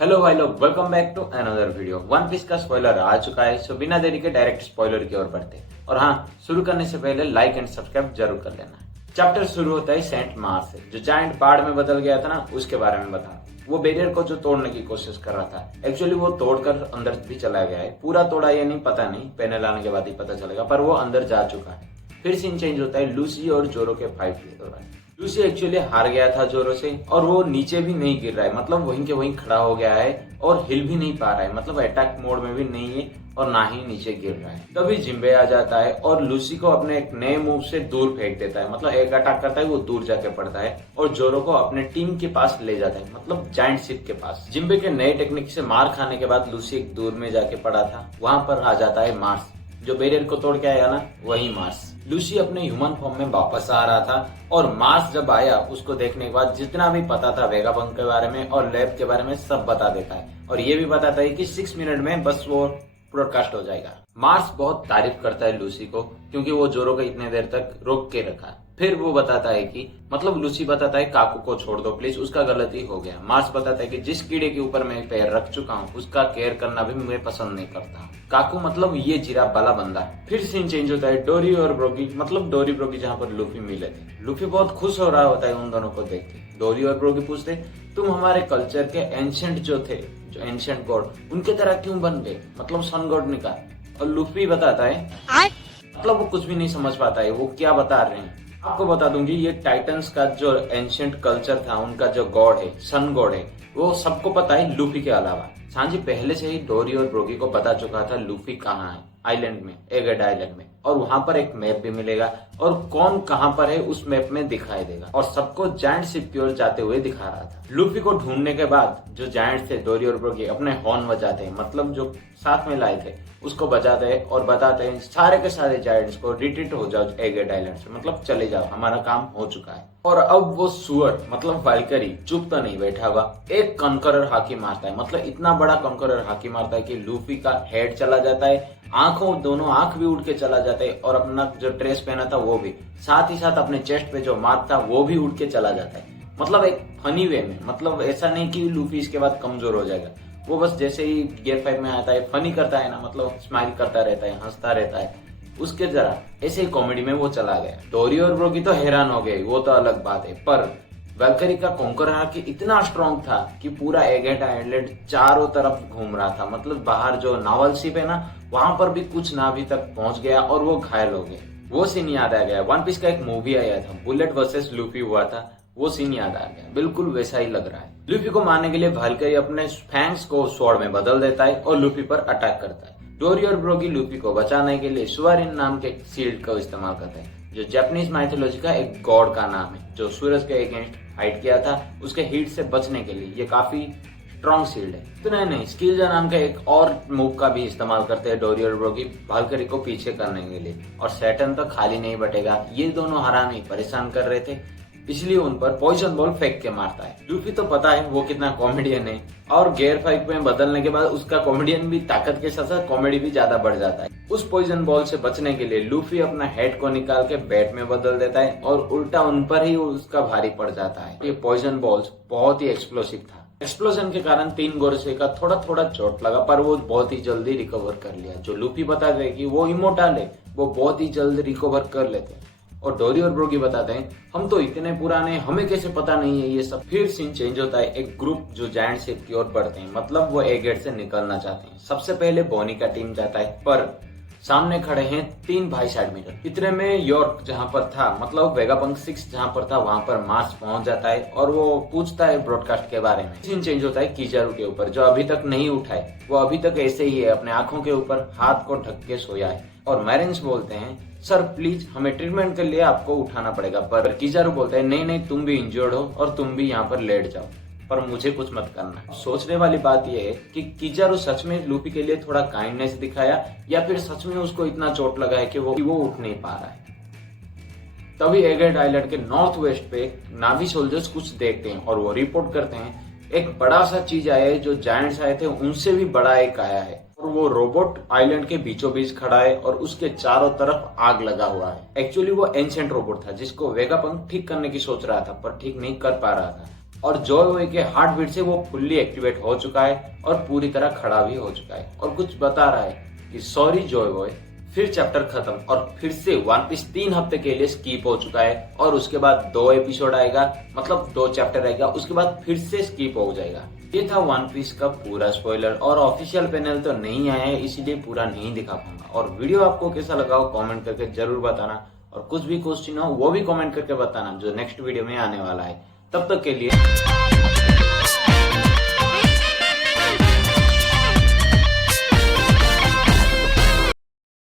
Hello भाई लोग, welcome back to another video. One Piece का स्पॉइलर आ चुका है, सो बिना देरी के डायरेक्ट स्पॉइलर की ओर बढ़ते हैं। और हाँ, शुरू करने से पहले लाइक एंड सब्सक्राइब जरूर कर लेना। चैप्टर शुरू होता है सेंट मार्स से, जो जायंट बाढ़ में बदल गया था ना, उसके बारे में बता। वो बैरियर को जो तोड़ने की कोशिश कर रहा था, एक्चुअली वो तोड़कर अंदर भी चला गया है। पूरा तोड़ा या नहीं पता नहीं, पैनल आने के बाद ही पता चलेगा, पर वो अंदर जा चुका है। फिर सीन चेंज होता है लूसी और जोरो के फाइट के दौरान। लूसी एक्चुअली हार गया था जोरो से, और वो नीचे भी नहीं गिर रहा है, मतलब वहीं के वहीं खड़ा हो गया है और हिल भी नहीं पा रहा है, मतलब अटैक मोड में भी नहीं है और ना ही नीचे गिर रहा है। तभी जिम्बे आ जाता है और लूसी को अपने एक नए मूव से दूर फेंक देता है, मतलब एक अटैक करता है, वो दूर जाके पड़ता है और जोरो को अपने टीम के पास ले जाता है, मतलब जायंट शिप के पास। जिम्बे के नए टेक्निक से मार खाने के बाद लूसी एक दूर में जाके पड़ा था, वहां पर आ जाता है मार्स, जो बैरियर को तोड़ के आया ना, वही मार्स। लूसी अपने ह्यूमन फॉर्म में वापस आ रहा था और मार्स जब आया, उसको देखने के बाद जितना भी पता था वेगापंक के बारे में और लैब के बारे में सब बता देता है, और ये भी बताता है कि 6 मिनट में बस वो ब्रॉडकास्ट हो जाएगा। मार्स बहुत तारीफ करता है लूसी को, क्योंकि वो जोरो को इतने देर तक रोक के रखा। फिर वो बताता है कि मतलब लूसी बताता है काकू को छोड़ दो प्लीज, उसका गलती हो गया। मार्स बताता है कि जिस कीड़े के ऊपर मैं पैर रख चुका हूँ, उसका केयर करना भी मैं पसंद नहीं करता। काकू मतलब ये जिराफ वाला बंदा। फिर सीन चेंज होता है डोरी और ब्रोगी, मतलब डोरी ब्रोगी जहाँ पर लूफी मिले थे। लूफी बहुत खुश हो रहा होता है उन दोनों को देख के। डोरी और ब्रोगी पूछते, तुम हमारे कल्चर के एंशिएंट जो थे, जो एंशिएंट गॉड, उनके तरह क्यों बन गए, मतलब सन गॉड निकाल। और लूफी बताता है, मतलब वो कुछ भी नहीं समझ पाता है वो क्या बता रहे हैं। आपको बता दूंगी, ये टाइटन्स का जो एंशिएंट कल्चर था, उनका जो गॉड है, सन गॉड है, वो सबको पता है लूफी के अलावा। सांजी पहले से ही डोरी और ब्रोगी को बता चुका था लूफी कहाँ है, आइलैंड में, एगेड आइलैंड में, और वहां पर एक मैप भी मिलेगा और कौन कहां पर है उस मैप में दिखाई देगा, और सबको जायंट शिप की ओर जाते हुए दिखा रहा था। लूफी को ढूंढने के बाद जो जायंट थे, डोरी और ब्रोगी अपने हॉर्न बजाते हैं, मतलब जो साथ में लाए थे उसको बजाते हैं और बताते हैं सारे के सारे जायंट्स को रिट्रीट हो जाओ एगेड आइलैंड से, मतलब चले जाओ, हमारा काम हो चुका है। और अब वो सुअर मतलब वाल्करी चुप तो नहीं बैठा हुआ, एक कंकरर हाकी मारता है, मतलब इतना बड़ा कंकरर हाकी मारता है कि लूफी का हेड चला जाता है, आंखों दोनों आंख भी उड़ के चला जाता है, और अपना जो ड्रेस पहना था वो भी, साथ ही साथ अपने चेस्ट पे जो मार्क था वो भी उड़ के चला जाता है, मतलब एक फनी वे में। मतलब ऐसा नहीं कि लूफी इसके बाद कमजोर हो जाएगा, वो बस जैसे ही गियर 5 में आता है फनी करता है ना, मतलब स्माइल करता रहता है, हंसता रहता है, उसके जरा ऐसे ही कॉमेडी में वो चला गया। डोरी और ब्रोगी तो हैरान हो गए, वो तो अलग बात है, पर वैल्करी का कॉन्करर हाकी इतना स्ट्रॉन्ग था कि पूरा एगेट आइलैंड चारों तरफ घूम रहा था, मतलब बाहर जो नावल शिप है ना, वहां पर भी कुछ नावी तक पहुंच गया और वो घायल हो गए। वो सीन याद आ गया, वन पीस का एक मूवी आया था, बुलेट वर्सेस लूफी हुआ था, वो सीन याद आ गया, बिल्कुल वैसा ही लग रहा है। लूफी को मारने के लिए वाल्करी अपने फैंग्स को स्वॉर्ड में बदल देता है और लूफी पर अटैक करता है। डोरी और ब्रोगी लूफी को बचाने के लिए सुवारिन नाम के शील्ड का इस्तेमाल करते हैं, जो जापानीज माइथोलॉजी का एक गॉड का नाम है, जो सूरज के अगेंस्ट फाइट किया था, उसके हीट से बचने के लिए ये काफी स्ट्रॉन्ग शील्ड है। तो नहीं, स्किलजा नाम का एक और मूव का भी इस्तेमाल करते हैं डोरी और ब्रोगी वाल्करी को पीछे करने के लिए, और सैटर्न तो खाली नहीं बटेगा, ये दोनों हरामी परेशान कर रहे थे, इसलिए उन पर पॉइजन बॉल फेंक के मारता है। लूफी तो पता है वो कितना कॉमेडियन है, और गियर 5 में बदलने के बाद उसका कॉमेडियन भी ताकत के साथ साथ कॉमेडी भी ज्यादा बढ़ जाता है। उस पॉइजन बॉल से बचने के लिए लूफी अपना हेड को निकाल के बैट में बदल देता है और उल्टा उन पर ही उसका भारी पड़ जाता है। ये पॉइजन बॉल्स बहुत ही एक्सप्लोसिव था। एक्सप्लोजन के कारण 3 गोरसे का थोड़ा थोड़ा चोट लगा, पर वो बहुत ही जल्दी रिकवर कर लिया। जो लूफी बता दे कि वो इमोर्टल है, वो बहुत ही जल्द रिकवर कर लेते हैं। और डोरी और ब्रोगी बताते हैं, हम तो इतने पुराने, हमें कैसे पता नहीं है ये सब। फिर सीन चेंज होता है, एक ग्रुप जो जायंट शिप की ओर बढ़ते हैं, मतलब वो एगेट से निकलना चाहते हैं। सबसे पहले बोनी का टीम जाता है, पर सामने खड़े हैं 3 वाइस एडमिरल। इतने में यॉर्क जहां पर था, मतलब वेगापंक 6 जहां पर था, वहां पर मार्स पहुंच जाता है और वो पूछता है ब्रॉडकास्ट के बारे में। सीन चेंज होता है किजारू के ऊपर, जो अभी तक नहीं उठाए, वो अभी तक ऐसे ही है, अपने आंखों के ऊपर हाथ को ढक के सोया है। और मैरिन्स बोलते हैं, सर प्लीज हमें ट्रीटमेंट के लिए आपको उठाना पड़ेगा, पर किजारू बोलते हैं, नहीं तुम भी इंजर्ड हो और तुम भी यहाँ पर लेट जाओ, पर मुझे कुछ मत करना। सोचने वाली बात यह है कि किजारू सच में लूफी के लिए थोड़ा काइंडनेस दिखाया, या फिर सच में उसको इतना चोट लगा है कि वो उठ नहीं पा रहा है। तभी एगेट आइलैंड के नॉर्थ वेस्ट पे नावी सोल्जर्स कुछ देखते हैं और वो रिपोर्ट करते हैं, एक बड़ा सा चीज आया है, जो जायंट्स आए थे उनसे भी बड़ा एक आया है, और वो रोबोट आइलैंड के बीचों बीच खड़ा है और उसके चारों तरफ आग लगा हुआ है। एक्चुअली वो एंशिएंट रोबोट था, जिसको वेगापंक ठीक करने की सोच रहा था, पर ठीक नहीं कर पा रहा था। और जॉय वॉय के हार्ट बीट से वो फुल्ली एक्टिवेट हो चुका है और पूरी तरह खड़ा भी हो चुका है और कुछ बता रहा है कि सॉरी जॉय वॉय। फिर चैप्टर खत्म और फिर से वन पीस 3 हफ्ते के लिए स्कीप हो चुका है और उसके बाद 2 एपिसोड आएगा, मतलब 2 चैप्टर आएगा, उसके बाद फिर से स्कीप हो जाएगा। ये था वन पीस का पूरा स्पॉइलर और ऑफिशियल पैनल तो नहीं आया है, इसीलिए पूरा नहीं दिखा पाऊंगा। और वीडियो आपको कैसा लगा हो कमेंट करके जरूर बताना और कुछ भी क्वेश्चन हो वो भी कमेंट करके बताना जो नेक्स्ट वीडियो में आने वाला है। तब तक के लिए